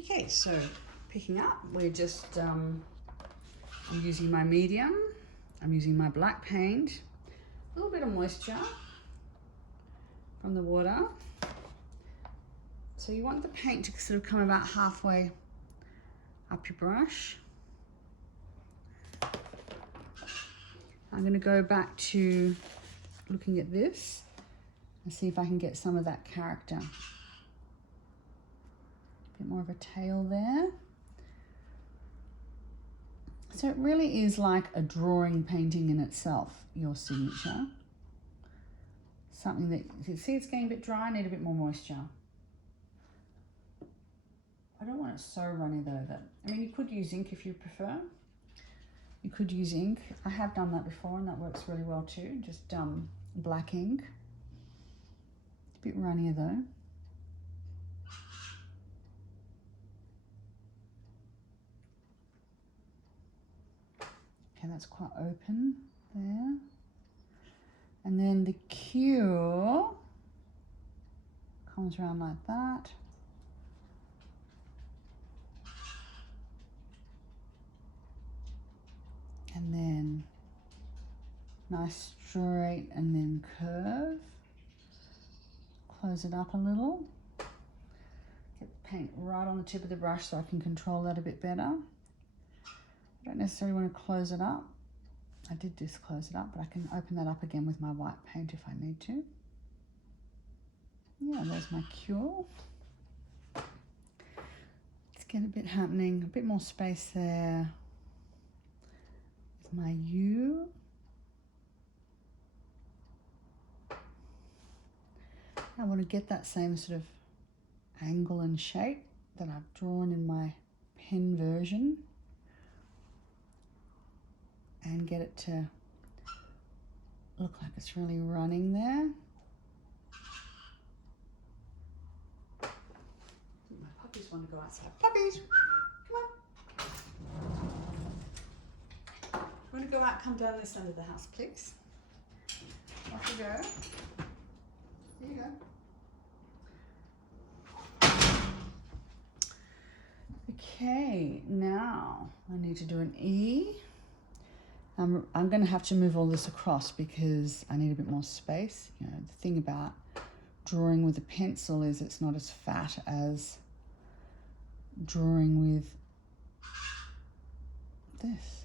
Okay, so picking up, we're just, I'm using my medium, I'm using my black paint, a little bit of moisture from the water. So you want the paint to sort of come about halfway up your brush. I'm going to go back to looking at this and see if I can get some of that character. A bit more of a tail there. So it really is like a drawing painting in itself, your signature. Something that, you can see it's getting a bit dry, I need a bit more moisture. I don't want it so runny though that, I mean, you could use ink if you prefer. You could use ink. I have done that before and that works really well too. Just black ink. It's a bit runnier though. Okay, that's quite open there. And then the cure comes around like that. And then nice straight and then curve. Close it up a little. Get the paint right on the tip of the brush so I can control that a bit better. I don't necessarily want to close it up. I did just close it up, but I can open that up again with my white paint if I need to. Yeah, there's my cure. Let's get a bit happening, a bit more space there. There's my U. I want to get that same sort of angle and shape that I've drawn in my pen version and get it to look like it's really running there. My puppies want to go outside. Puppies, come on. You want to go out, come down this end of the house, please. Off you go. There you go. Okay, now I need to do an E. I'm going to have to move all this across because I need a bit more space. You know, the thing about drawing with a pencil is it's not as fat as drawing with this.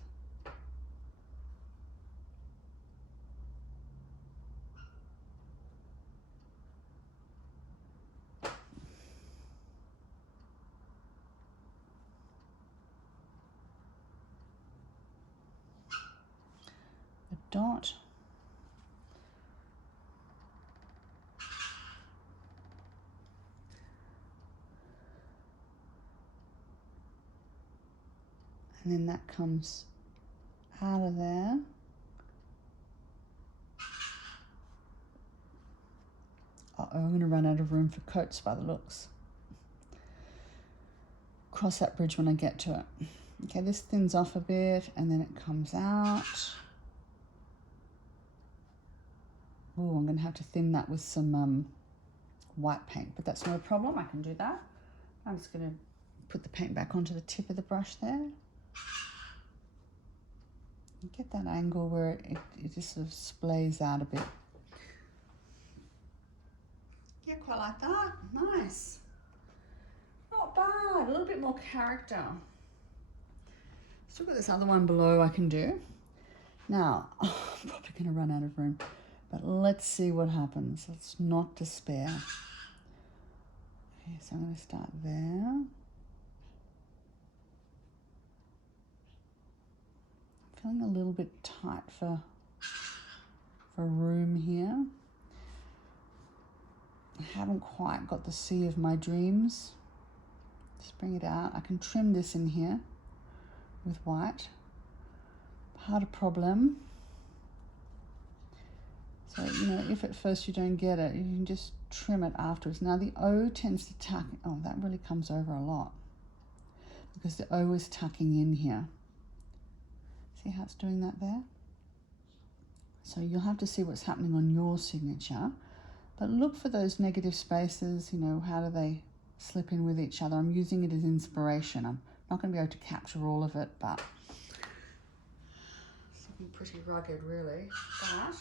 Dot. And then that comes out of there. Uh-oh, I'm going to run out of room for coats by the looks. Cross that bridge when I get to it. Okay, this thins off a bit and then it comes out. Oh, I'm going to have to thin that with some white paint, but that's not a problem. I can do that. I'm just going to put the paint back onto the tip of the brush there. Get that angle where it just sort of splays out a bit. Yeah, quite like that. Nice. Not bad. A little bit more character. Still got this other one below I can do. Now, I'm probably going to run out of room. But let's see what happens. Let's not despair. Okay, so I'm going to start there. Feeling a little bit tight for room here. I haven't quite got the sea of my dreams. Just bring it out. I can trim this in here with white. Part of problem. So, you know, if at first you don't get it, you can just trim it afterwards. Now the O tends to tuck, oh, that really comes over a lot because the O is tucking in here. See how it's doing that there? So you'll have to see what's happening on your signature, but look for those negative spaces, you know, how do they slip in with each other. I'm using it as inspiration. I'm not going to be able to capture all of it, but it's looking pretty rugged really. But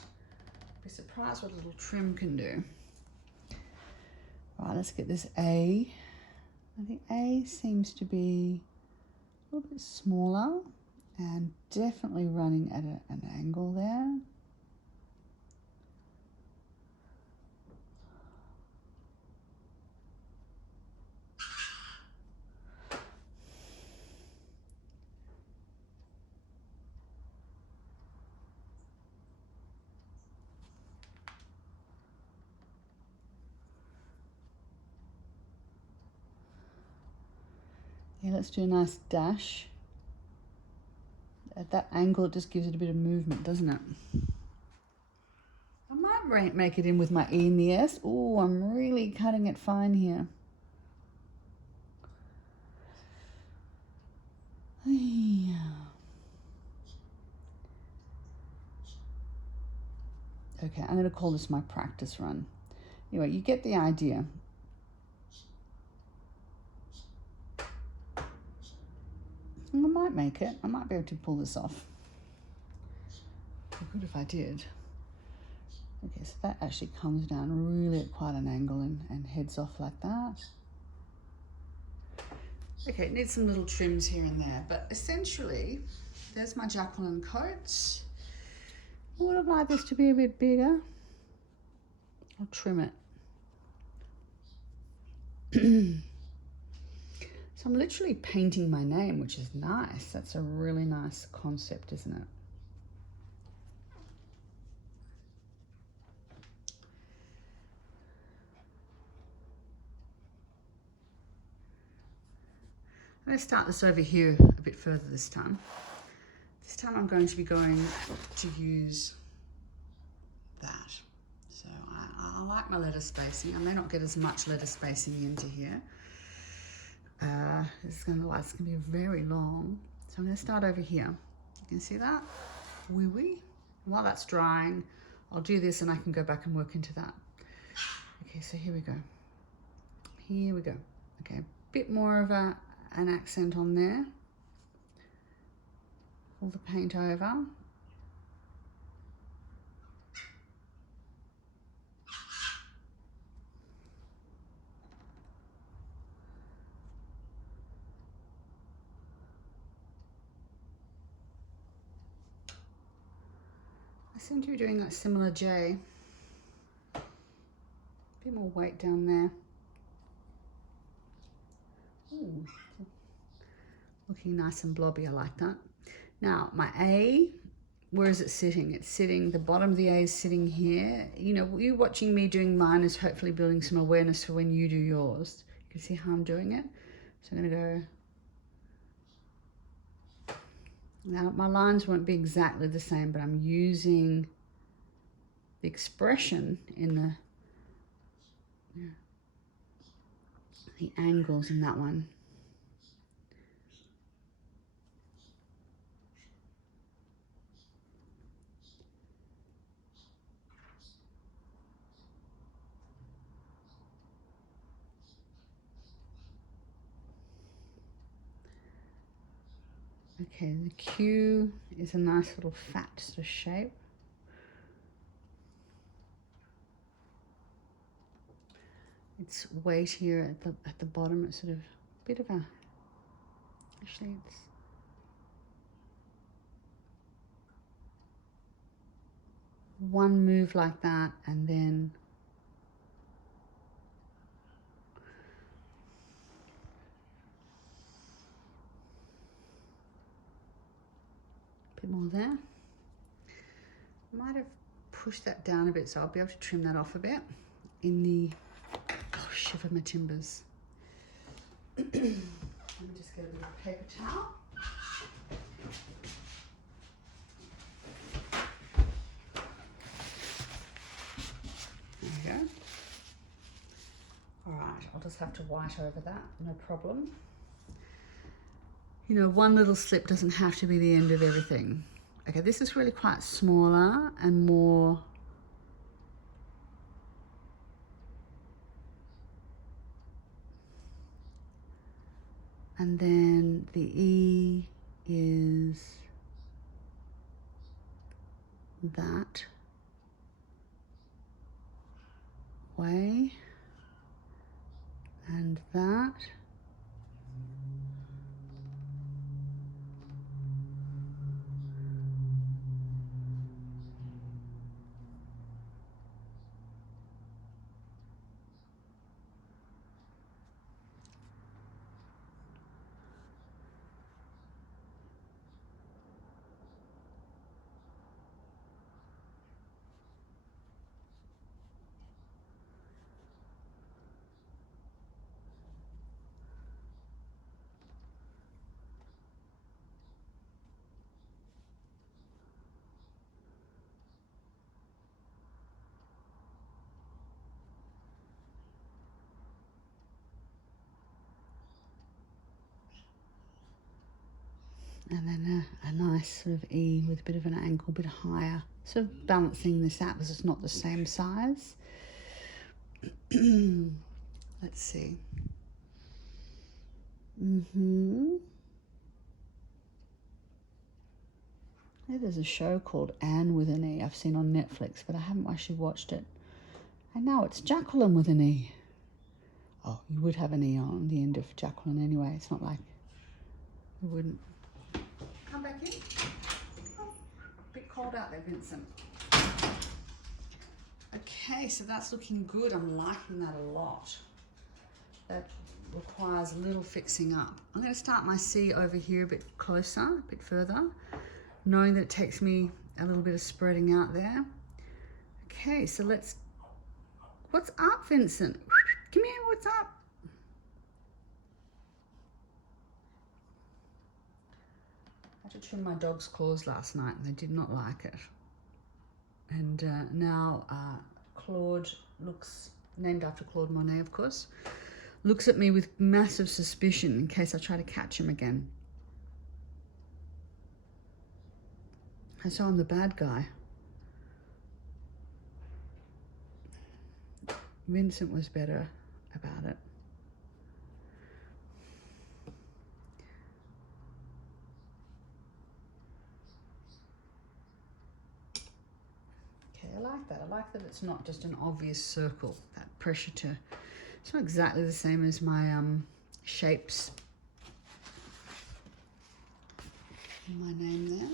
be surprised what a little trim can do. Right, let's get this A. I think A seems to be a little bit smaller and definitely running at an angle there. Yeah, let's do a nice dash. At that angle, it just gives it a bit of movement, doesn't it? I might make it in with my E and the S. Oh, I'm really cutting it fine here. Okay, I'm going to call this my practice run. Anyway, you get the idea. And I might make it. I might be able to pull this off. Good if I did. Okay, so that actually comes down really at quite an angle and heads off like that. Okay, it needs some little trims here and there, but essentially, there's my Jacqueline coats. I would have liked this to be a bit bigger. I'll trim it. So I'm literally painting my name, which is nice. That's a really nice concept, isn't it? I'm going to start this over here a bit further this time. This time I'm going to be going to use that. So I like my letter spacing. I may not get as much letter spacing into here. It's going to be very long. So I'm going to start over here. You can see that? Wee wee. While that's drying, I'll do this and I can go back and work into that. Okay, so here we go. Here we go. Okay, a bit more of an accent on there. Pull the paint over. I seem to be doing that similar J. A bit more weight down there. Ooh, looking nice and blobby, I like that. Now, my A, where is it sitting? It's sitting, the bottom of the A is sitting here. You know, you watching me doing mine is hopefully building some awareness for when you do yours. You can see how I'm doing it. So I'm gonna go. Now, my lines won't be exactly the same, but I'm using the expression in the angles in that one. Okay, the Q is a nice little fat sort of shape. It's weight here at the bottom. It's sort of a bit of a, actually it's one move like that and then a bit more there. I might have pushed that down a bit, so I'll be able to trim that off a bit in the, oh, shiver my timbers. Let me just get a bit of paper towel. There we go. All right, I'll just have to white over that, no problem. You know, one little slip doesn't have to be the end of everything. Okay, this is really quite smaller and more And then the E is that way, and that. And then a nice sort of E with a bit of an angle, a bit higher. Sort of balancing this out because it's not the same size. Let's see. There's a show called Anne with an E I've seen on Netflix, but I haven't actually watched it. And now it's Jacqueline with an E. Oh, you would have an E on the end of Jacqueline anyway. It's not like you wouldn't. Come back in. Oh, a bit cold out there, Vincent. Okay, so that's looking good. I'm liking that a lot. That requires a little fixing up. I'm going to start my C over here a bit closer, a bit further, knowing that it takes me a little bit of spreading out there. Okay, so let's, what's up, Vincent? Come here, what's up? I had to trim my dog's claws last night and they did not like it. And now Claude looks, named after Claude Monet, of course, looks at me with massive suspicion in case I try to catch him again. And so I'm the bad guy. Vincent was better about it. Okay, I like that. I like that it's not just an obvious circle, that pressure to, it's not exactly the same as my shapes in my name there.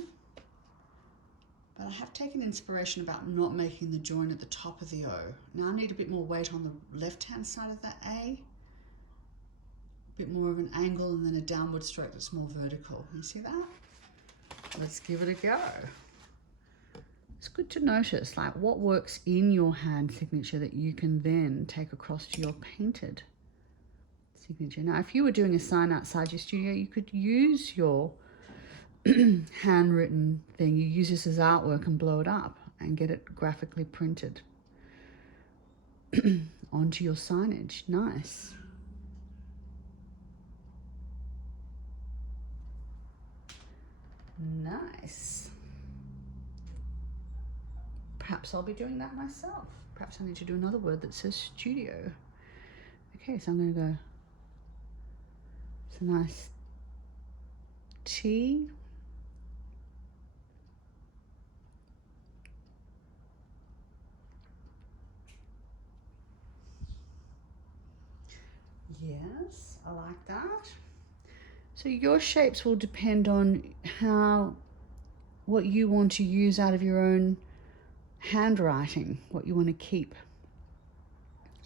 But I have taken inspiration about not making the join at the top of the O. Now I need a bit more weight on the left-hand side of that A. A bit more of an angle and then a downward stroke that's more vertical. You see that? Let's give it a go. It's good to notice like what works in your hand signature that you can then take across to your painted signature. Now, if you were doing a sign outside your studio, you could use your handwritten thing. You use this as artwork and blow it up and get it graphically printed onto your signage. Nice. Nice. Perhaps I'll be doing that myself. Perhaps I need to do another word that says studio. Okay, so I'm going to go, it's a nice T. Yes, I like that. So your shapes will depend on what you want to use out of your own handwriting, what you want to keep.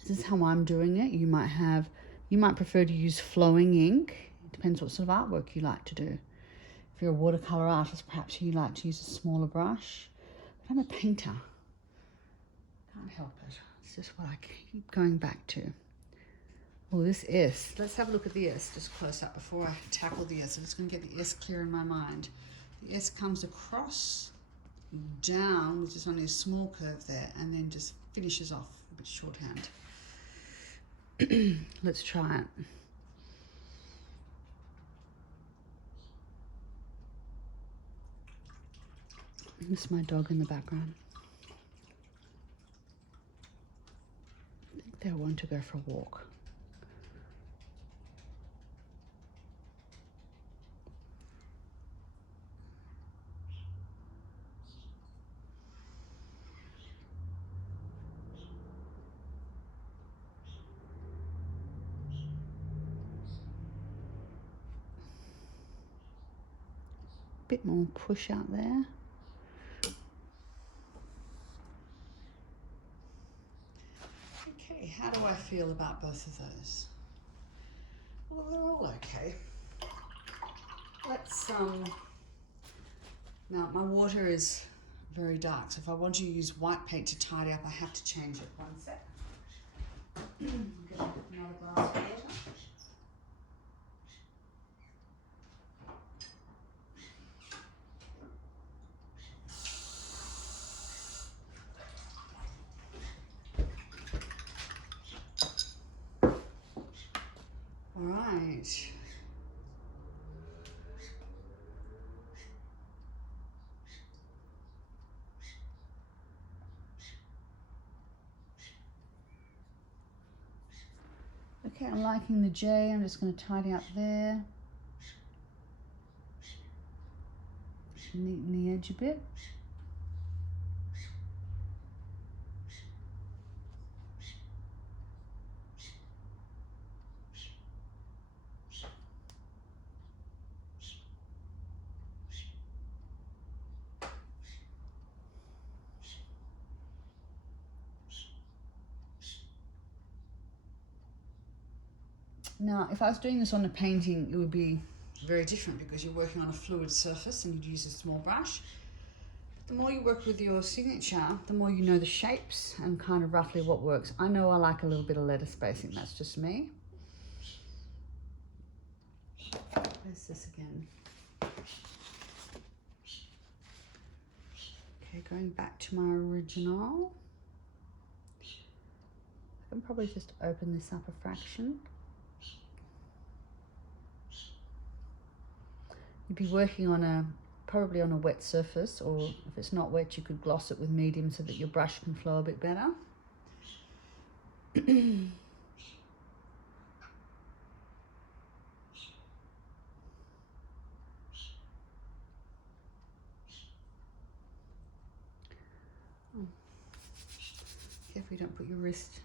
This is how I'm doing it. You might prefer to use flowing ink. It depends what sort of artwork you like to do. If you're a watercolor artist, perhaps you like to use a smaller brush. But I'm a painter. Can't help it. It's just what I keep going back to. Oh, this S. Let's have a look at the S just close up before I tackle the S. I'm just going to get the S clear in my mind. The S comes across, down, which is only a small curve there, and then just finishes off a bit shorthand. Let's try it. This is my dog in the background. I think they want to go for a walk. bit more push out there. Okay, how do I feel about both of those? Well, they're all okay. Let's, now my water is very dark, so if I want to use white paint to tidy up, I have to change it. One sec. Get another glass of water. All right. Okay, I'm liking the J. I'm just going to tidy up there. Neaten the edge a bit. Now, if I was doing this on a painting, it would be very different because you're working on a fluid surface and you'd use a small brush. The more you work with your signature, the more you know the shapes and kind of roughly what works. I know I like a little bit of letter spacing, that's just me. Where's this again? Okay, going back to my original. I can probably just open this up a fraction. You'd be working on probably on a wet surface, or if it's not wet, you could gloss it with medium so that your brush can flow a bit better. Careful you don't put your wrist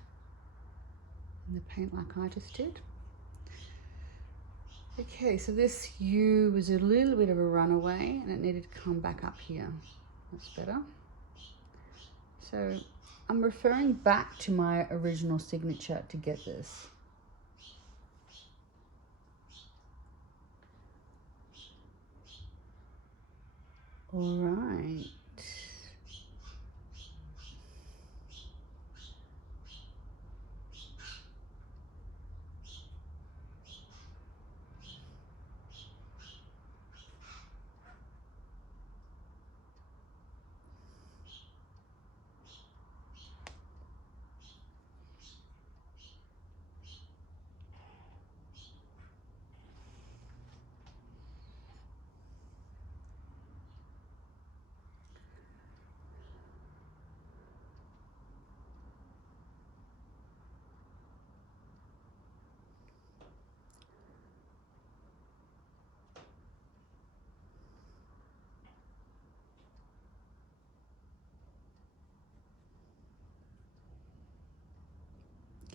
in the paint like I just did. Okay, so this U was a little bit of a runaway and it needed to come back up here. That's better. So I'm referring back to my original signature to get this. All right.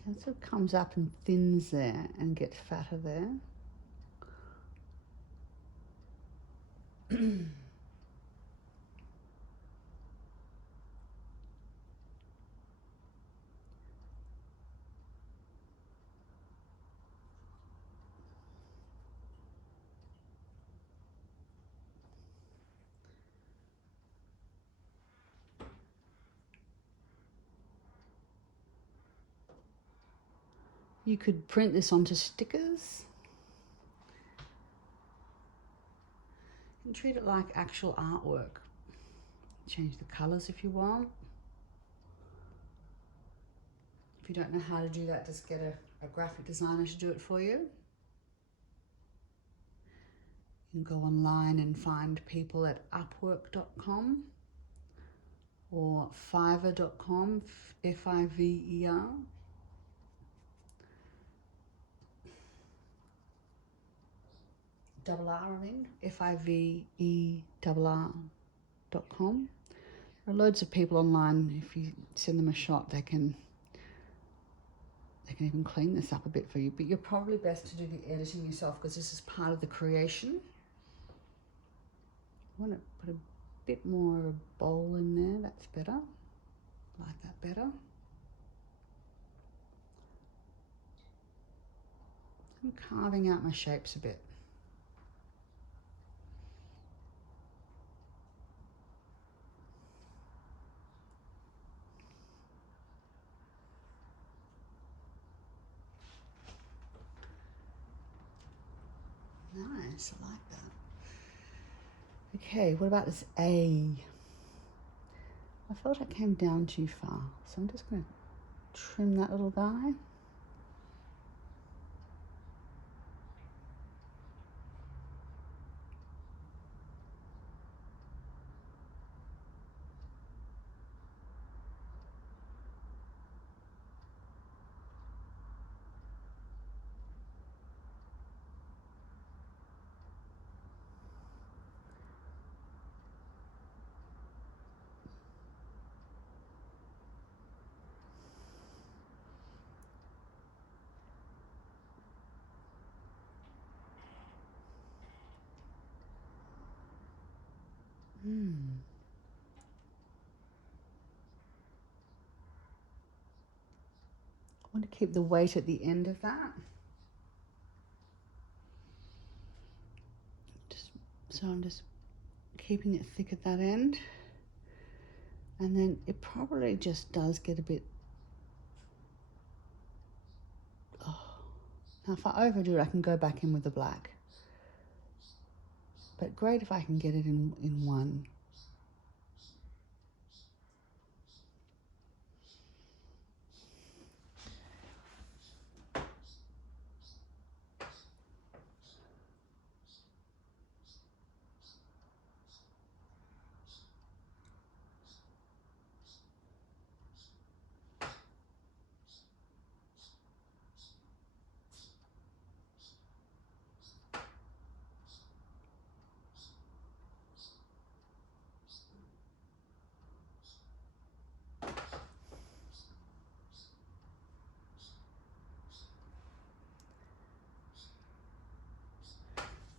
Okay, so it comes up and thins there and gets fatter there. You could print this onto stickers. You can treat it like actual artwork. Change the colors if you want. If you don't know how to do that, just get a graphic designer to do it for you. You can go online and find people at upwork.com or fiverr.com, Fiver. Double R, I mean, Fiverr.com. There are loads of people online. If you send them a shot, they can even clean this up a bit for you. But you're probably best to do the editing yourself because this is part of the creation. want to put a bit more of a bowl in there. That's better. Like that better. I'm carving out my shapes a bit. Nice, I like that. Okay, what about this A? I felt I came down too far, so I'm just going to trim that little guy. I want to keep the weight at the end of that. So I'm just keeping it thick at that end. And then it probably just does get a bit, now if I overdo it, I can go back in with the black. But great if I can get it in one.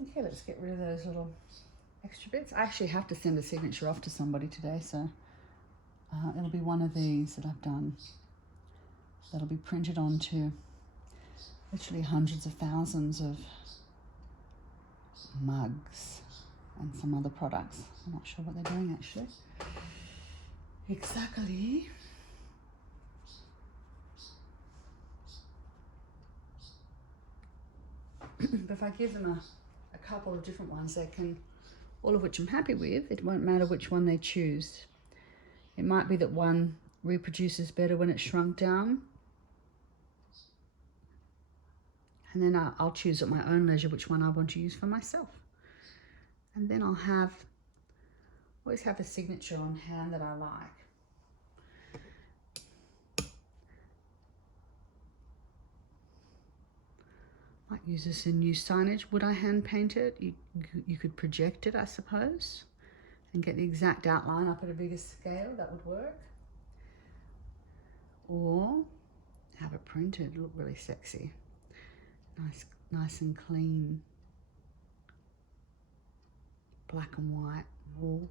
Okay, let's get rid of those little extra bits. I actually have to send a signature off to somebody today, so it'll be one of these that I've done. That'll be printed onto literally hundreds of thousands of mugs and some other products. I'm not sure what they're doing actually. Exactly. But if I give them a couple of different ones, they can, all of which I'm happy with, it won't matter which one they choose. It might be that one reproduces better when it's shrunk down. And then I'll choose at my own leisure which one I want to use for myself. And then I'll always have a signature on hand that I like. Might use this in new signage. Would I hand paint it? You could project it, I suppose, and get the exact outline up at a bigger scale. That would work. Or have it printed, look really sexy. Nice and clean. Black and white wall.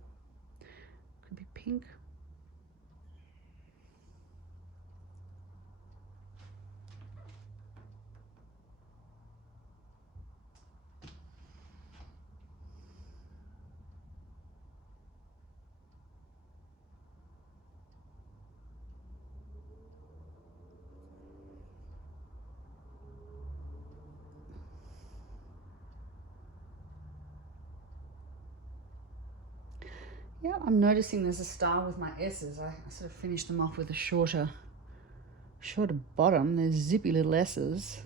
Could be pink. Yeah, I'm noticing there's a style with my S's. I sort of finished them off with a shorter bottom. There's zippy little S's.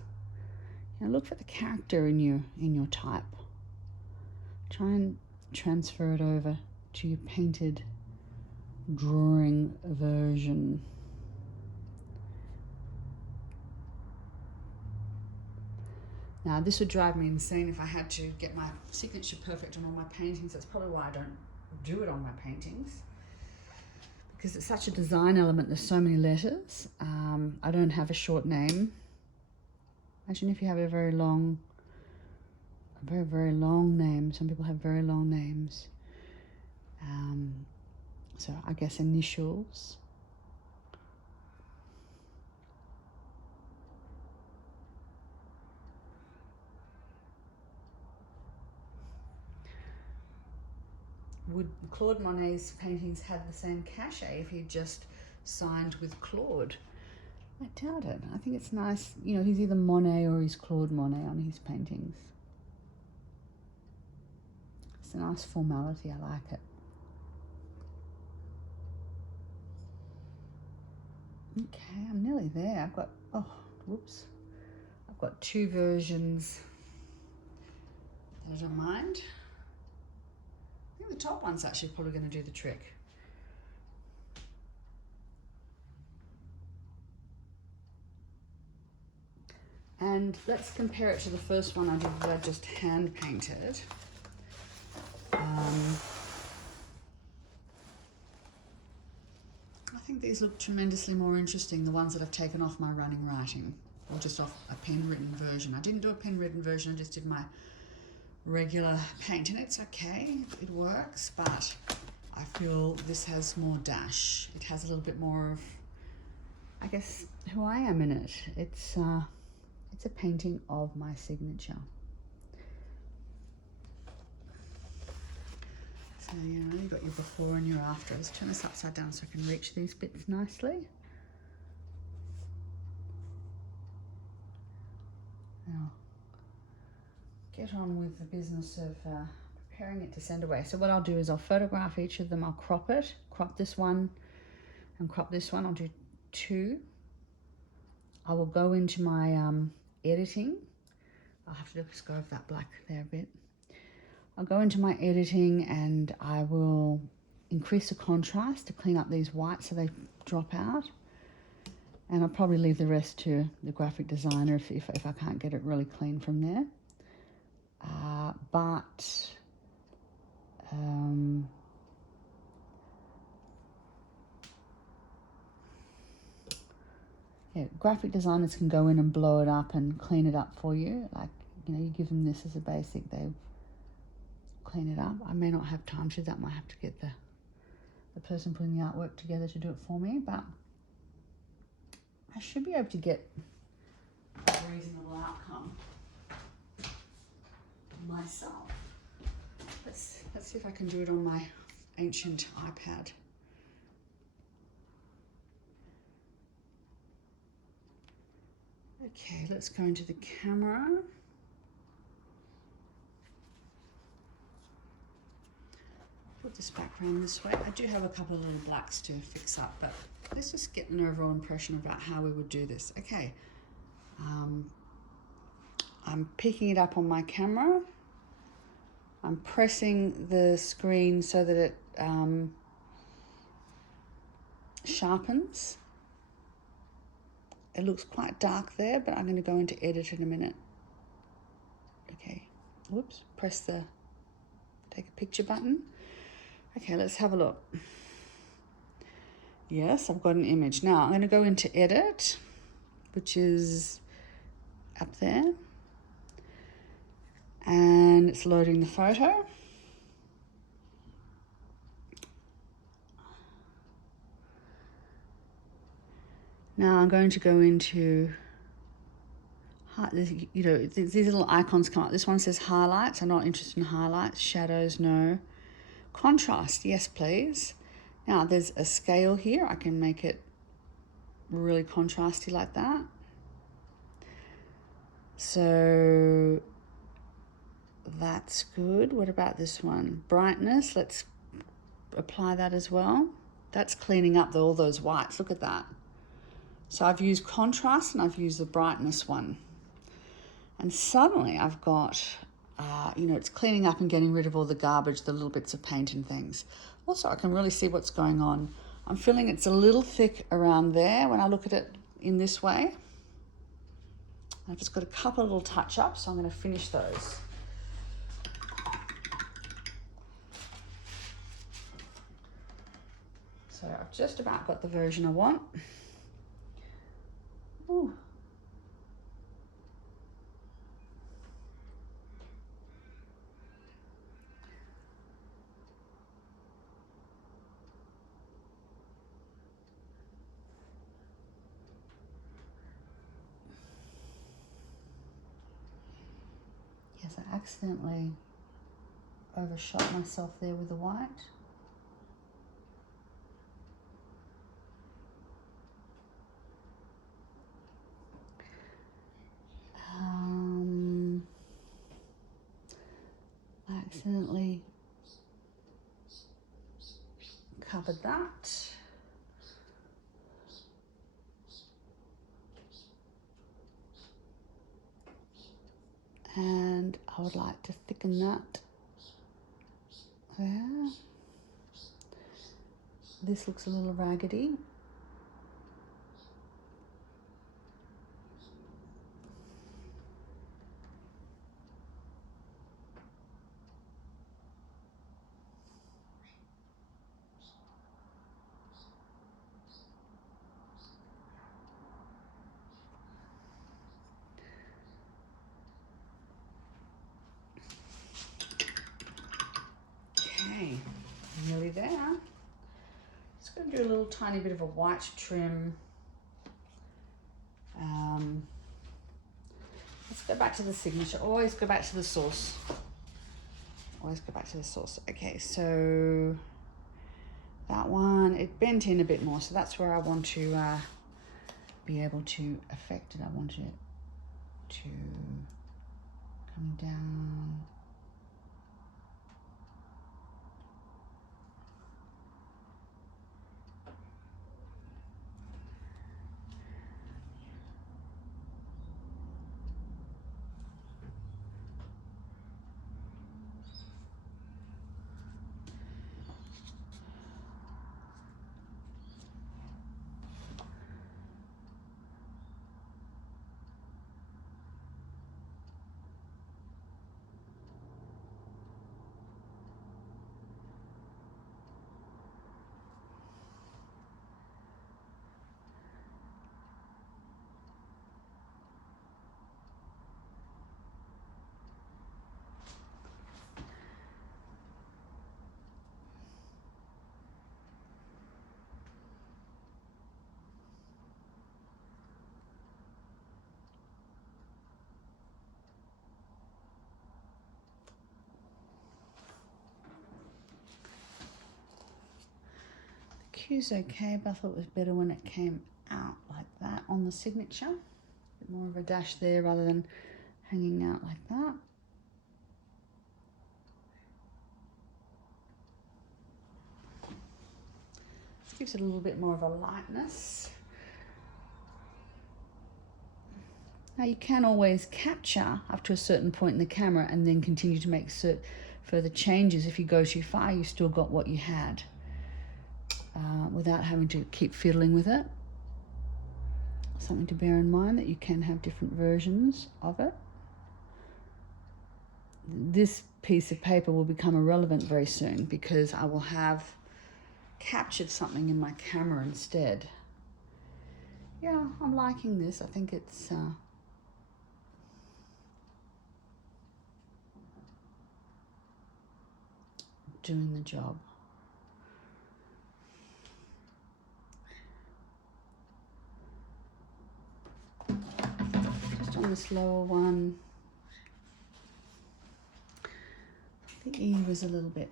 You know, look for the character in your type. Try and transfer it over to your painted drawing version. Now this would drive me insane if I had to get my signature perfect on all my paintings. That's probably why I don't do it on my paintings, because it's such a design element. There's so many letters. I don't have a short name. Imagine if you have a very, very long name. Some people have very long names. So I guess initials. Would Claude Monet's paintings have the same cachet if he just signed with Claude? I doubt it. I think it's nice. You know, he's either Monet or he's Claude Monet on his paintings. It's a nice formality. I like it. Okay, I'm nearly there. I've got, oh, whoops. I've got two versions that I don't mind. I think the top one's actually probably going to do the trick. And let's compare it to the first one I did that I just hand painted. I think these look tremendously more interesting, the ones that I've taken off my running writing, or just off a pen written version. I didn't do a pen written version, I just did my regular paint, and it's okay, it works, but I feel this has more dash. It has a little bit more of, I guess, who I am in it. It's a painting of my signature. So you know, you've got your before and your after. Let's turn this upside down so I can reach these bits nicely. Now, get on with the business of preparing it to send away. So what I'll do is I'll photograph each of them, I'll crop it, crop this one and crop this one. I'll do two. I will go into my editing. I'll have to just go over that black there a bit. I'll go into my editing and I will increase the contrast to clean up these whites so they drop out. And I'll probably leave the rest to the graphic designer if I can't get it really clean from there. Yeah, graphic designers can go in and blow it up and clean it up for you. Like, you know, you give them this as a basic, they clean it up. I may not have time to do that. I might have to get the person putting the artwork together to do it for me, but I should be able to get a reasonable outcome myself. Let's see if I can do it on my ancient iPad. Okay, let's go into the camera. Put this background this way. I do have a couple of little blacks to fix up, but let's just get an overall impression about how we would do this. Okay, I'm picking it up on my camera. I'm pressing the screen so that it sharpens. It looks quite dark there, but I'm going to go into edit in a minute. Okay, whoops, press the take a picture button. Okay, let's have a look. Yes, I've got an image. Now I'm going to go into edit, which is up there. And it's loading the photo. Now I'm going to go into, you know, these little icons come up. This one says highlights. I'm not interested in highlights. Shadows, no. Contrast, yes, please. Now there's a scale here. I can make it really contrasty like that. So that's good. What about this one? Brightness, let's apply that as well. That's cleaning up all those whites. Look at that. So I've used contrast and I've used the brightness one. And suddenly I've got, you know, it's cleaning up and getting rid of all the garbage, the little bits of paint and things. Also, I can really see what's going on. I'm feeling it's a little thick around there when I look at it in this way. I've just got a couple of little touch-ups, so I'm going to finish those. So I've just about got the version I want. Ooh. because I accidentally overshot myself there with the white. I accidentally covered that. And I would like to thicken that there. This looks a little raggedy. Okay, nearly there. Just going to do a little tiny bit of a white trim. Let's go back to the signature. Always go back to the source. Always go back to the source. Okay, so that one, it bent in a bit more, so that's where I want to be able to affect it. I want it to come down. Cue's okay, but I thought it was better when it came out like that on the signature. A bit more of a dash there rather than hanging out like that. This gives it a little bit more of a lightness. Now you can always capture up to a certain point in the camera and then continue to make further changes. If you go too far, you still got what you had. Without having to keep fiddling with it. Something to bear in mind, that you can have different versions of it. This piece of paper will become irrelevant very soon because I will have captured something in my camera instead. Yeah, I'm liking this. I think it's doing the job. Just on this lower one, the E was a little bit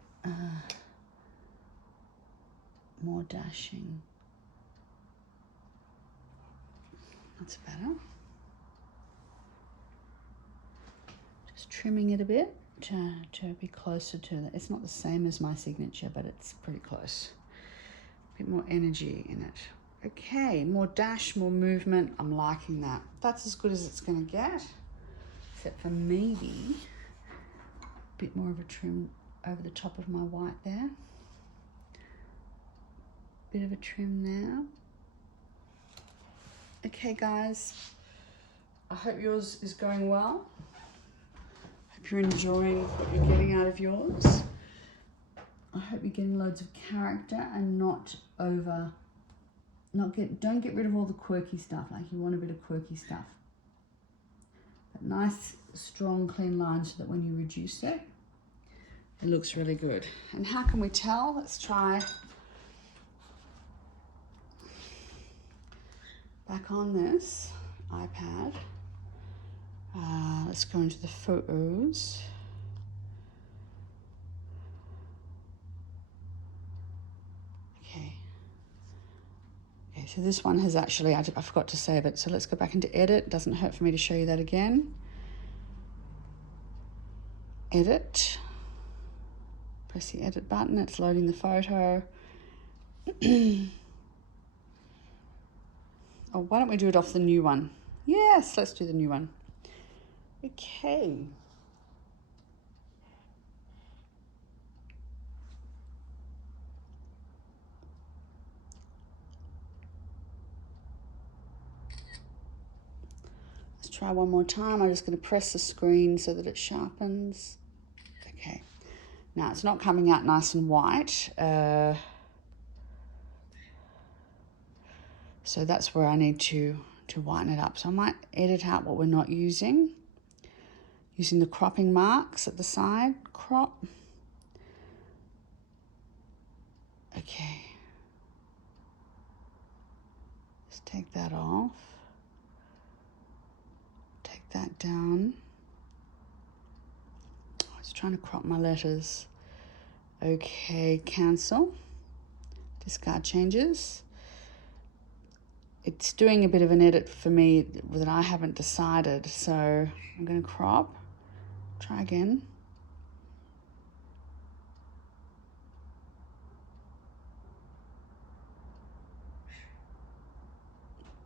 more dashing. That's better. Just trimming it a bit to be closer to that. It's not the same as my signature, but it's pretty close. A bit more energy in it. Okay, more dash, more movement. I'm liking that. That's as good as it's going to get, except for maybe a bit more of a trim over the top of my white there. Bit of a trim there. Okay, guys, I hope yours is going well. Hope you're enjoying what you're getting out of yours. I hope you're getting loads of character and don't get rid of all the quirky stuff. Like, you want a bit of quirky stuff. But nice, strong, clean lines so that when you reduce it, it looks really good. And how can we tell? Let's try back on this iPad. let's go into the photos. Okay. Okay, so this one has actually, I forgot to save it. So let's go back into edit. Doesn't hurt for me to show you that again. Edit. Press the edit button. It's loading the photo. Oh, why don't we do it off the new one? Yes, let's do the new one. Okay. Let's try one more time. I'm just going to press the screen so that it sharpens. Okay. Now it's not coming out nice and white. So that's where I need to whiten it up. So I might edit out what we're not using the cropping marks at the side. Crop. Okay. Let's take that off. Take that down. I was trying to crop my letters. Okay, cancel. Discard changes. It's doing a bit of an edit for me that I haven't decided, so I'm going to crop. Try again.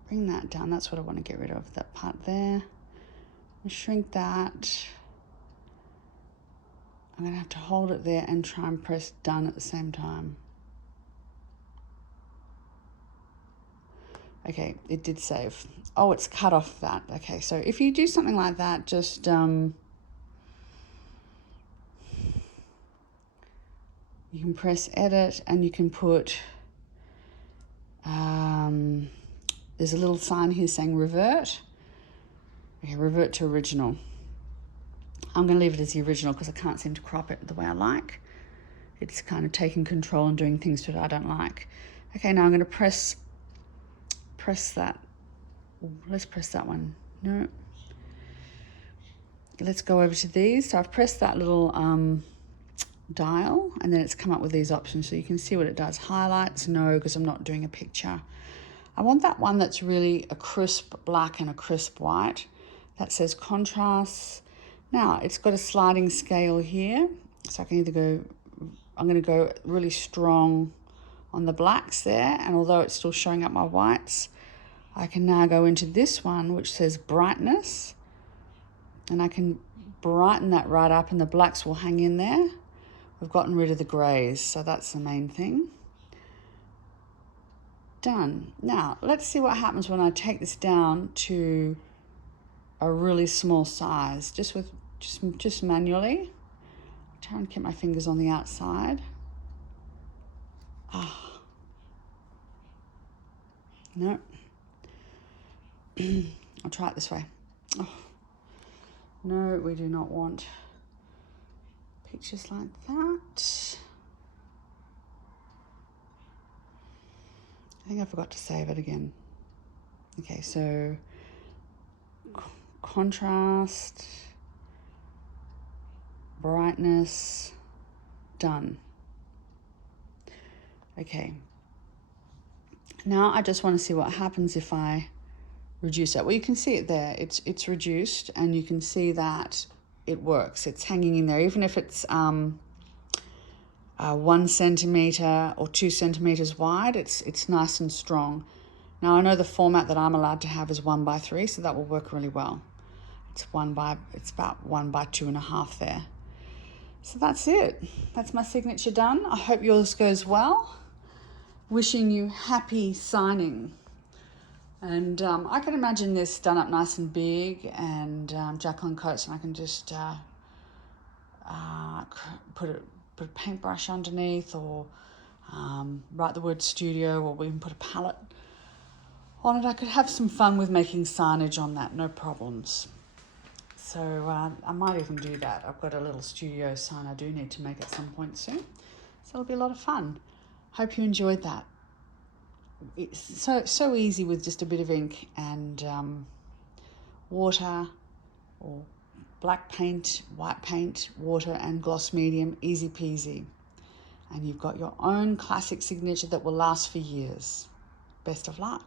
Bring that down. That's what I want to get rid of, that part there. And shrink that. I'm going to have to hold it there and try and press done at the same time. Okay, it did save. Oh, it's cut off that. Okay, so if you do something like that, just you can press edit and you can put, there's a little sign here saying revert. Okay, revert to original. I'm going to leave it as the original because I can't seem to crop it the way I like. It's kind of taking control and doing things that I don't like. Okay, now I'm going to press that. Let's press that one. No. Let's go over to these. So I've pressed that little dial and then it's come up with these options. So you can see what it does. Highlights, no, because I'm not doing a picture. I want that one that's really a crisp black and a crisp white. That says contrast. Now it's got a sliding scale here. So I can either go, I'm going to go really strong on the blacks there. And although it's still showing up my whites, I can now go into this one, which says brightness. And I can brighten that right up and the blacks will hang in there. We've gotten rid of the grays, so that's the main thing. Done. Now, let's see what happens when I take this down to a really small size, just manually. Try and keep my fingers on the outside. Ah. No. I'll try it this way. Oh. No, we do not want pictures like that. I think I forgot to save it again. Okay, so contrast, brightness, done. Okay. Now I just want to see what happens if I reduce that. Well, you can see it there. It's reduced, and you can see that it works. It's hanging in there, even if it's 1 centimeter or 2 centimeters wide. It's nice and strong. Now I know the format that I'm allowed to have is 1x3, so that will work really well. It's about 1 by 2.5 there. So that's it. That's my signature done. I hope yours goes well. Wishing you happy signing. And I can imagine this done up nice and big and Jacqueline coats, and I can just put a paintbrush underneath, or write the word studio, or we can put a palette on it. I could have some fun with making signage on that, no problems. So I might even do that. I've got a little studio sign I do need to make at some point soon. So it'll be a lot of fun. Hope you enjoyed that. It's so easy with just a bit of ink and water or black paint, white paint, water and gloss medium, easy peasy. And you've got your own classic signature that will last for years. Best of luck.